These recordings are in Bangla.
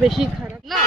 বেশি খারাপ। না।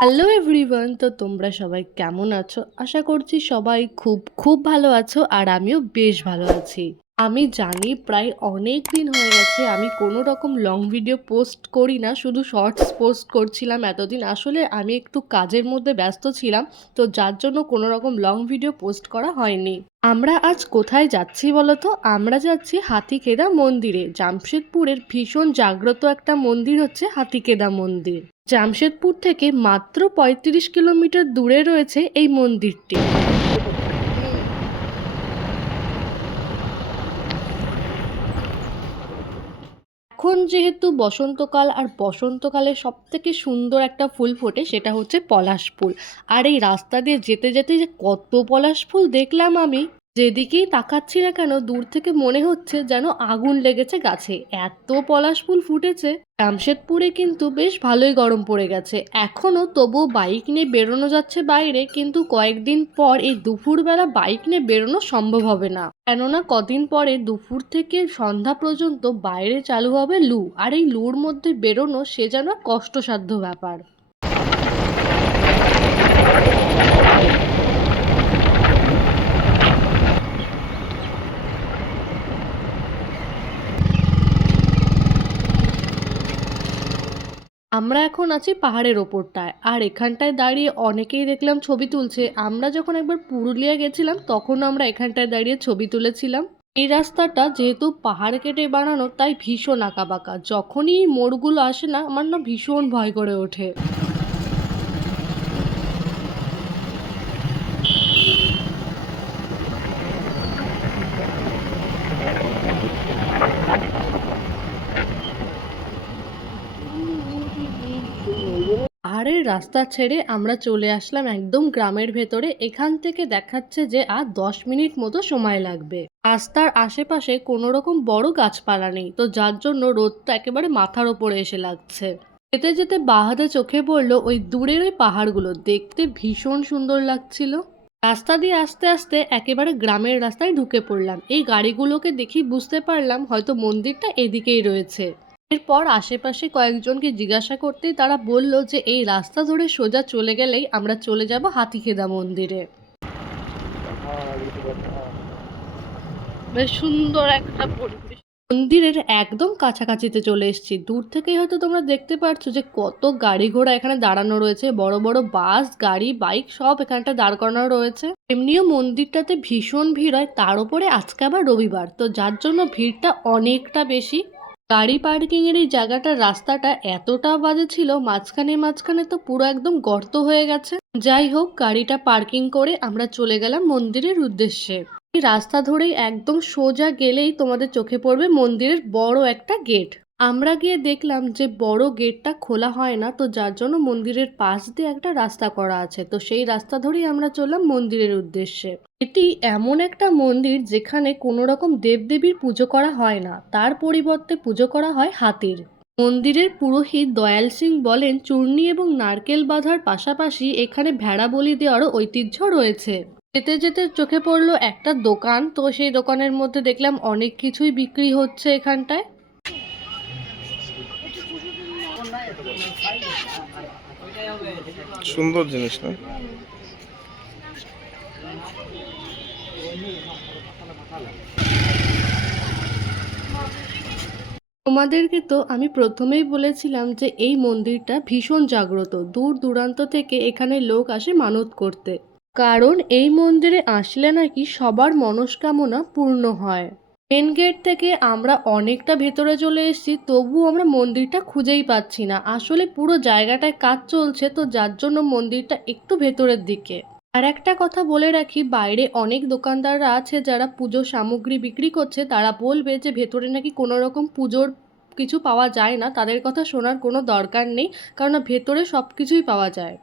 হ্যালো এভরিওয়ান তো তোমরা সবাই কেমন আছো? আশা করছি সবাই খুব খুব ভালো আছো আর আমিও বেশ ভালো আছি। আমি জানি প্রায় অনেক দিন হয়ে গেছে, আমি কোনো রকম লং ভিডিও পোস্ট করি না, শুধু শর্টস পোস্ট করছিলাম এতদিন। আসলে আমি একটু কাজের মধ্যে ব্যস্ত ছিলাম, তো যার জন্য কোনো রকম লং ভিডিও পোস্ট করা হয়নি। আমরা আজ কোথায় যাচ্ছি বলতো? আমরা যাচ্ছি হাতিকেদা মন্দিরে। জামশেদপুরের ভীষণ জাগ্রত একটা মন্দির হচ্ছে হাতিকেদা মন্দির। জামশেদপুর থেকে মাত্র পঁয়ত্রিশ কিলোমিটার দূরে রয়েছে এই মন্দিরটি। এখন যেহেতু বসন্তকাল আর বসন্তকালে সব থেকে সুন্দর একটা ফুল ফোটে সেটা হচ্ছে পলাশ ফুল। আর এই রাস্তা দিয়ে যেতে যেতে যে কত পলাশ ফুল দেখলাম আমি যেদিকেই তাকাচ্ছি না কেন, দূর থেকে মনে হচ্ছে যেন আগুন লেগেছে গাছে। এত পলাশ ফুল ফুটেছে, জামশেদপুরে কিন্তু বেশ ভালোই গরম পড়ে গেছে। এখনও তবুও বাইক নিয়ে বেরোনো যাচ্ছে বাইরে, কিন্তু কয়েকদিন পর এই দুপুরবেলা বাইক নিয়ে বেরোনো সম্ভব হবে না। কেননা কদিন পরে দুপুর থেকে সন্ধ্যা পর্যন্ত বাইরে চালু হবে লু, আর এই লুর মধ্যে বেরোনো সে যেন কষ্টসাধ্য ব্যাপার। আমরা এখন আছি পাহাড়ের ওপরটায়। আর এখানটায় দাঁড়িয়ে অনেকেই দেখলাম ছবি তুলছে। আমরা যখন একবার পুরুলিয়া গেছিলাম, তখন আমরা এখানটায় দাঁড়িয়ে ছবি তুলেছিলাম। এই রাস্তাটা যেহেতু পাহাড় কেটে বানানো, তাই ভীষণ আঁকাবাঁকা। যখনই মোড়গুলো আসে না, আমার না ভীষণ ভয় করে ওঠে। পাহাড়ের রাস্তা ছেড়ে আমরা চলে আসলাম একদম গ্রামের ভেতরে। এখান থেকে দেখাচ্ছে যে আর দশ মিনিট মতো সময় লাগবে। রাস্তার আশেপাশে কোনো রকম বড় গাছপালা নেই। তো যার জন্য রোদটা একেবারে মাথার ওপরে এসে লাগছে। যেতে যেতে বাহাতে চোখে পড়ল ওই দূরের ওই পাহাড়গুলো। দেখতে ভীষণ সুন্দর লাগছিল। রাস্তা দিয়ে আস্তে আস্তে একেবারে গ্রামের রাস্তায় ঢুকে পড়লাম। এই গাড়িগুলোকে দেখি বুঝতে পারলাম হয়তো মন্দিরটা এদিকেই রয়েছে। এরপর আশেপাশে কয়েকজনকে জিজ্ঞাসা করতেই তারা বলল যে, এই রাস্তা ধরে সোজা চলে গেলেই আমরা চলে যাব হাতিখেদা মন্দিরে। বেশ সুন্দর একটা পরিবেশ। মন্দিরের একদম কাছাকাছিতে চলে এসেছি। দূর থেকেই হয়তো তোমরা দেখতে পাচ্ছ যে, কত গাড়ি ঘোড়া এখানে দাঁড়ানো রয়েছে। বড় বড় বাস, গাড়ি, বাইক সব এখানটা দাঁড় করানো রয়েছে। এমনিও মন্দিরটাতে ভীষণ ভিড় হয়। তার উপরে আজকে আবার রবিবার। তো যার জন্য ভিড়টা অনেকটা বেশি। গাড়ি পার্কিং এর এই জায়গাটার রাস্তাটা এতটা বাজে ছিল, মাঝখানে মাঝখানে তো পুরো একদম গর্ত হয়ে গেছে। যাই হোক, গাড়িটা পার্কিং করে আমরা চলে গেলাম মন্দিরের উদ্দেশ্যে। রাস্তা ধরেই একদম সোজা গেলেই তোমাদের চোখে পড়বে মন্দিরের বড় একটা গেট। আমরা গিয়ে দেখলাম যে বড় গেটটা খোলা হয় না, তো যার জন্য মন্দিরের পাশ দিয়ে একটা রাস্তা করা আছে। তো সেই রাস্তা ধরেই আমরা চললাম মন্দিরের উদ্দেশ্যে। এটি এমন একটা মন্দির যেখানে কোনো রকম দেবদেবীর পুজো করা হয় না, তার পরিবর্তে পুজো করা হয় হাতির। মন্দিরের পুরোহিত দয়াল সিং বলেন, চূর্ণি এবং নারকেল বাঁধার পাশাপাশি এখানে ভেড়া বলি দেওয়ারও ঐতিহ্য রয়েছে। যেতে যেতে চোখে পড়ল একটা দোকান, তো সেই দোকানের মধ্যে দেখলাম অনেক কিছুই বিক্রি হচ্ছে এখানটায়। সুন্দর জিনিস, না? তোমাদেরকে তো আমি প্রথমেই বলেছিলাম যে এই মন্দিরটা ভীষণ জাগ্রত, দূর দূরান্ত থেকে এখানে লোক আসে মানত করতে। কারণ এই মন্দিরে আসলে নাকি সবার মনস্কামনা পূর্ণ হয়। মেন গেট থেকে আমরা অনেকটা ভেতরে চলে এসেছি, তবুও আমরা মন্দিরটা খুঁজেই পাচ্ছি না। আসলে পুরো জায়গাটায় কাজ চলছে, তো যার জন্য মন্দিরটা একটু ভেতরের দিকে। আর একটা কথা বলে রাখি, বাইরে অনেক দোকানদাররা আছে যারা পুজোর সামগ্রী বিক্রি করছে, তারা বলবে যে ভেতরে নাকি কোনো রকম পুজোর কিছু পাওয়া যায় না, তাদের কথা শোনার কোনো দরকার নেই, কারণ ভেতরে সব কিছুই পাওয়া যায়।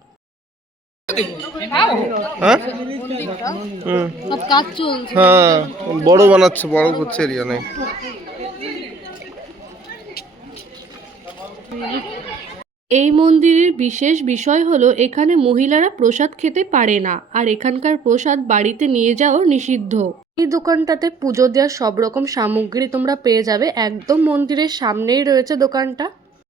হ্যাঁ? হ্যাঁ বড় বানাচ্ছে, বড় করছে এরিয়া নেই। এই মন্দিরের বিশেষ বিষয় হলো, এখানে মহিলারা প্রসাদ খেতে পারে না, আর এখানকার প্রসাদ বাড়িতে নিয়ে যাওয়া নিষিদ্ধ। এই দোকানটাতে পুজো দেওয়ার সব রকম সামগ্রী তোমরা পেয়ে যাবে। একদম মন্দিরের সামনেই রয়েছে দোকানটা।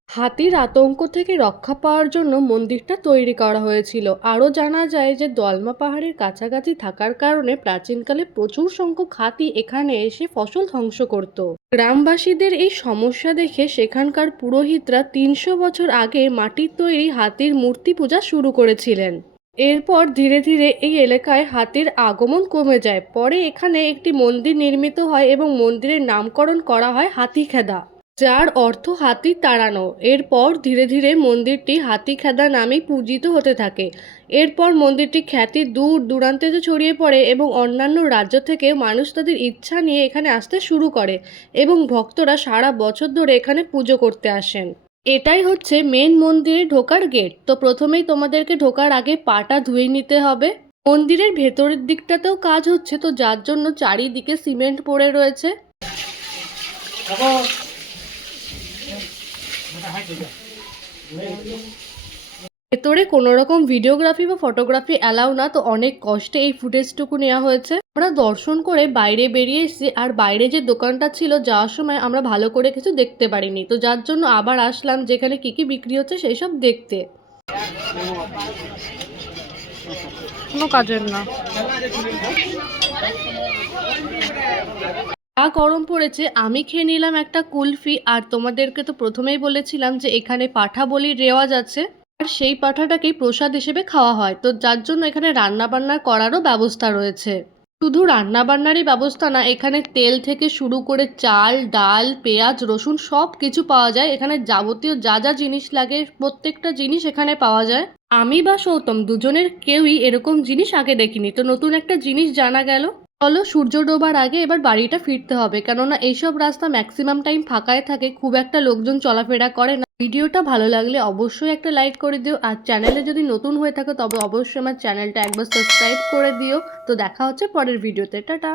হাতির আতঙ্ক থেকে রক্ষা পাওয়ার জন্য মন্দিরটা তৈরি করা হয়েছিল। আরও জানা যায় যে দলমা পাহাড়ের কাছাকাছি থাকার কারণে প্রাচীনকালে প্রচুর সংখ্যক হাতি এখানে এসে ফসল ধ্বংস করত। গ্রামবাসীদের এই সমস্যা দেখে সেখানকার পুরোহিতরা তিনশো বছর আগে মাটির তৈরি হাতির মূর্তি পূজা শুরু করেছিলেন। এরপর ধীরে ধীরে এই এলাকায় হাতির আগমন কমে যায়। পরে এখানে একটি মন্দির নির্মিত হয় এবং মন্দিরের নামকরণ করা হয় হাতিখেদা। যার অর্থ হাতি তাড়ানো। এরপর ধীরে ধীরে মন্দিরটি হাতিখেদা নামেই পূজিত হতে থাকে। এরপর মন্দিরটি খ্যাতি দূর দূরান্তে ছড়িয়ে পড়ে এবং অন্যান্য রাজ্য থেকে মানুষ তাদের ইচ্ছা নিয়ে এখানে আসতে শুরু করে এবং ভক্তরা সারা বছর ধরে এখানে পুজো করতে আসেন। এটাই হচ্ছে মেন মন্দিরে ঢোকার গেট তো প্রথমেই তোমাদেরকে ঢোকার আগে পাটা ধুয়ে নিতে হবে। মন্দিরের ভেতরের দিকটাতেও কাজ হচ্ছে, তো যার জন্য চারিদিকে সিমেন্ট পড়ে রয়েছে। ভেতরে কোনো রকম ভিডিওগ্রাফি বা ফটোগ্রাফি অ্যালাউ না, তো অনেক কষ্টে এই ফুটেজটুকু নেওয়া হয়েছে। আমরা দর্শন করে বাইরে বেরিয়ে এসেছি, আর বাইরে যে দোকানটা ছিল, যাওয়ার সময় আমরা ভালো করে কিছু দেখতে পারিনি। তো যার জন্য আবার আসলাম, যেখানে কি কি বিক্রি হচ্ছে সেই সব দেখতে। কোনো কাজের না। যা গরম পড়েছে, আমি খেয়ে নিলাম একটা কুলফি। আর তোমাদেরকে তো প্রথমেই বলেছিলাম যে এখানে পাঠা বলির রেওয়াজ আছে। আর সেই পাঠাটাকেই প্রসাদ হিসেবে খাওয়া হয়। তো যার জন্য এখানে রান্না বান্না করারও ব্যবস্থা রয়েছে। শুধু রান্না বান্নারই ব্যবস্থা না, এখানে তেল থেকে শুরু করে চাল, ডাল, পেঁয়াজ, রসুন সব কিছু পাওয়া যায়। এখানে যাবতীয় যা যা জিনিস লাগে, প্রত্যেকটা জিনিস এখানে পাওয়া যায়। আমি বা সৌতম দুজনের কেউই এরকম জিনিস আগে দেখিনি। তো নতুন একটা জিনিস জানা গেল। চলো সূর্য ডোবার আগে এবার বাড়িটা ফিরতে হবে। কেননা এইসব রাস্তা ম্যাক্সিমাম টাইম ফাঁকায় থাকে, খুব একটা লোকজন চলাফেরা করে না। ভিডিওটা ভালো লাগলে অবশ্যই একটা লাইক করে দিও। আর চ্যানেলে যদি নতুন হয়ে থাকে, তবে অবশ্যই আমার চ্যানেলটা একবার সাবস্ক্রাইব করে দিও। তো দেখা হচ্ছে পরের ভিডিওতে টাটা!